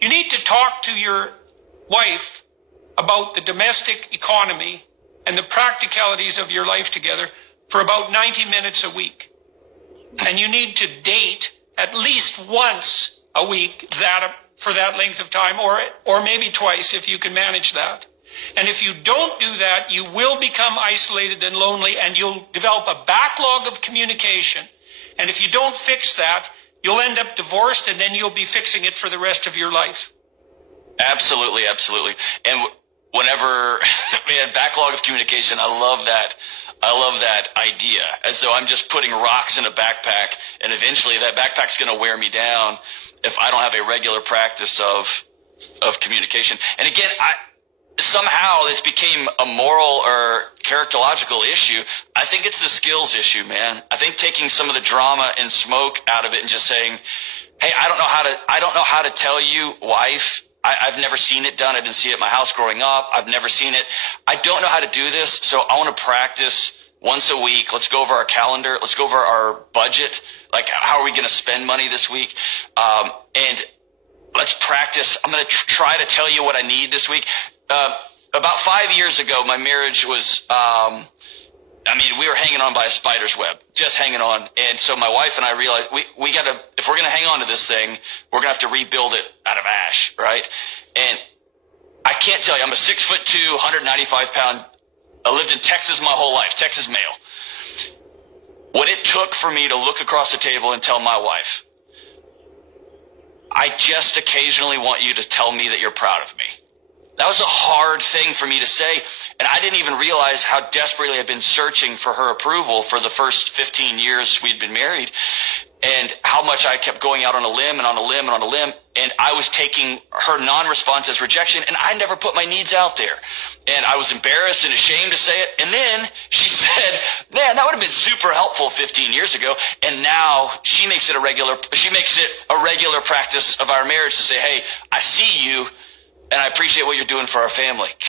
You need to talk to your wife about the domestic economy and the practicalities of your life together for about 90 minutes a week. And you need to date at least once a week for that length of time, or maybe twice if you can manage that. And if you don't do that, you will become isolated and lonely, and you'll develop a backlog of communication. And if you don't fix that, you'll end up divorced, and then you'll be fixing it for the rest of your life. Absolutely, absolutely. And whenever, man, backlog of communication, I love that. I love that idea, as though I'm just putting rocks in a backpack, and eventually that backpack's going to wear me down if I don't have a regular practice of communication. And again, somehow this became a moral or characterological issue. I think it's the skills issue, man. I think taking some of the drama and smoke out of it and just saying, hey, I don't know how to tell you, wife. I've never seen it done. I didn't see it in my house growing up. I've never seen it. I don't know how to do this, so I want to practice once a week. Let's go over our calendar. Let's go over our budget. Like, how are we going to spend money this week? And let's practice. I'm going to try to tell you what I need this week. About 5 years ago, my marriage was, we were hanging on by a spider's web, just hanging on. And so my wife and I realized we got to, if we're going to hang on to this thing, we're going to have to rebuild it out of ash, right? And I can't tell you, I'm a 6'2", 195 pound. I lived in Texas my whole life, Texas male. What it took for me to look across the table and tell my wife, I just occasionally want you to tell me that you're proud of me. That was a hard thing for me to say, and I didn't even realize how desperately I'd been searching for her approval for the first 15 years we'd been married, and how much I kept going out on a limb and on a limb and on a limb, and I was taking her non-response as rejection, and I never put my needs out there. And I was embarrassed and ashamed to say it, and then she said, man, that would have been super helpful 15 years ago, and now she makes it a regular practice of our marriage to say, hey, I see you, and I appreciate what you're doing for our family.